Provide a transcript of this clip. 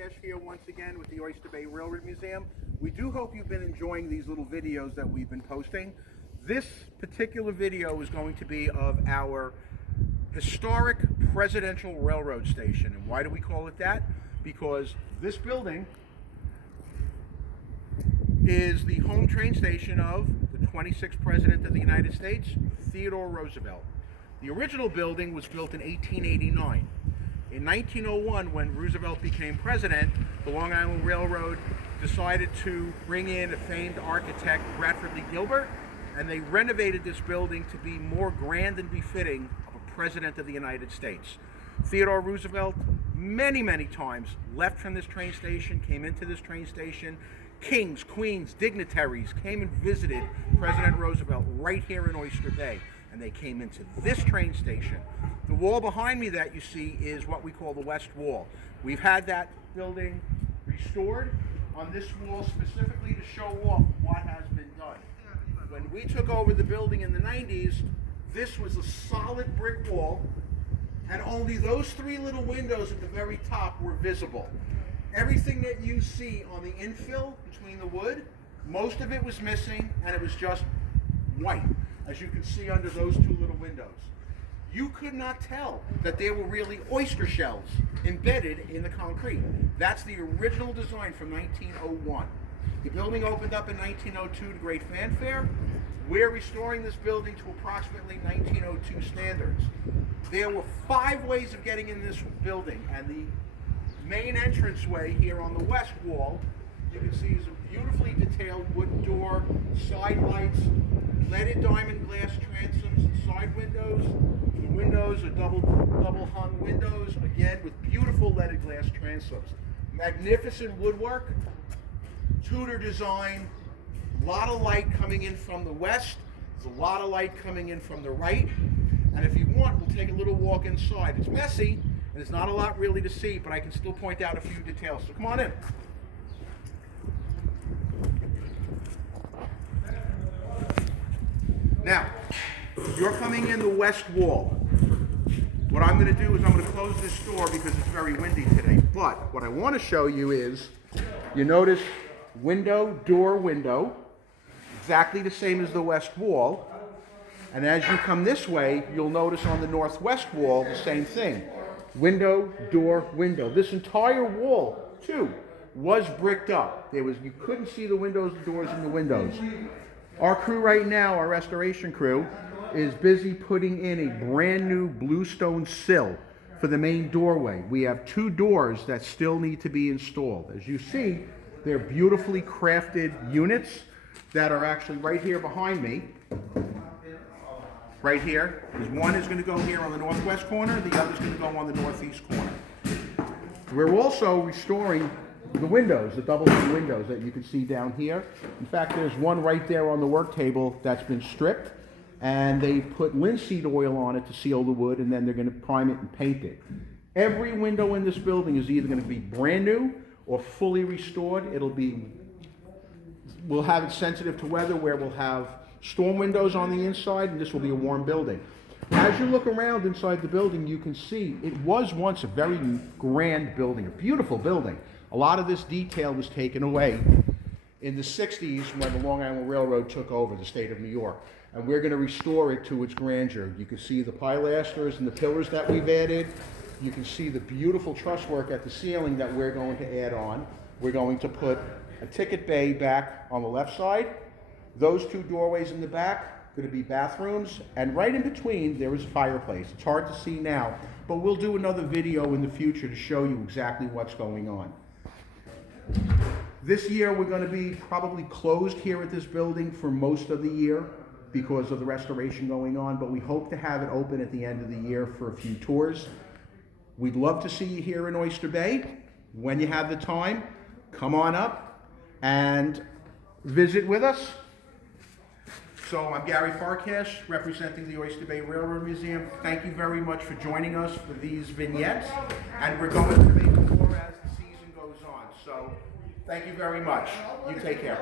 Farkash here once again with the Oyster Bay Railroad Museum. We do hope you've been enjoying these little videos that we've been posting. This particular video is going to be of our historic presidential railroad station. And why do we call it that? Because this building is the home train station of the 26th President of the United States, Theodore Roosevelt. The original building was built in 1889. In 1901, when Roosevelt became president, the Long Island Railroad decided to bring in a famed architect, Bradford Lee Gilbert, and they renovated this building to be more grand and befitting of a president of the United States. Theodore Roosevelt, many times, left from this train station, came into this train station. Kings, queens, dignitaries came and visited President Roosevelt right here in Oyster Bay, and they came into this train station. The wall behind me that you see is what we call the West Wall. We've had that building restored on this wall specifically to show off what has been done. When we took over the building in the 90s, this was a solid brick wall, and only those three little windows at the very top were visible. Everything that you see on the infill between the wood, most of it was missing, and it was just white, as you can see under those two little windows. You could not tell that there were really oyster shells embedded in the concrete. That's the original design from 1901. The building opened up in 1902 to great fanfare. We're restoring this building to approximately 1902 standards. There were 5 ways of getting in this building, and the main entranceway here on the west wall, you can see, is a beautifully detailed wooden door, side lights, leaded diamond glass transoms and side windows. The windows are double hung windows, again with beautiful leaded glass transoms. Magnificent woodwork, Tudor design, a lot of light coming in from the west, there's a lot of light coming in from the right, and if you want, we'll take a little walk inside. It's messy, and there's not a lot really to see, but I can still point out a few details. So come on in. Now, you're coming in the west wall. What I'm going to do is I'm going to close this door because it's very windy today. But what I want to show you is, you notice window, door, window, exactly the same as the west wall. And as you come this way, you'll notice on the northwest wall the same thing. Window, door, window. This entire wall, too, was bricked up. You couldn't see the windows, the doors, and the windows. Our crew right now, our restoration crew, is busy putting in a brand new bluestone sill for the main doorway. We have 2 doors that still need to be installed. As you see, they're beautifully crafted units that are actually right here behind me. Right here. One is going to go here on the northwest corner, the other is going to go on the northeast corner. We're also restoring the windows, the double hung windows that you can see down here. In fact, there's one right there on the work table that's been stripped, and they put linseed oil on it to seal the wood, and then they're going to prime it and paint it. Every window in this building is either going to be brand new or fully restored. We'll have it sensitive to weather, where we'll have storm windows on the inside, and this will be a warm building. As you look around inside the building, you can see it was once a very grand building, a beautiful building. A lot of this detail was taken away in the 60s when the Long Island Railroad took over the state of New York. And we're going to restore it to its grandeur. You can see the pilasters and the pillars that we've added. You can see the beautiful truss work at the ceiling that we're going to add on. We're going to put a ticket bay back on the left side. Those 2 doorways in the back going to be bathrooms, and right in between there is a fireplace. It's hard to see now, but we'll do another video in the future to show you exactly what's going on. This year we're going to be probably closed here at this building for most of the year because of the restoration going on, but we hope to have it open at the end of the year for a few tours. We'd love to see you here in Oyster Bay. When you have the time, come on up and visit with us. So I'm Gary Farkash, representing the Oyster Bay Railroad Museum. Thank you very much for joining us for these vignettes, and we're going to make more as the season goes on. So thank you very much. You take care.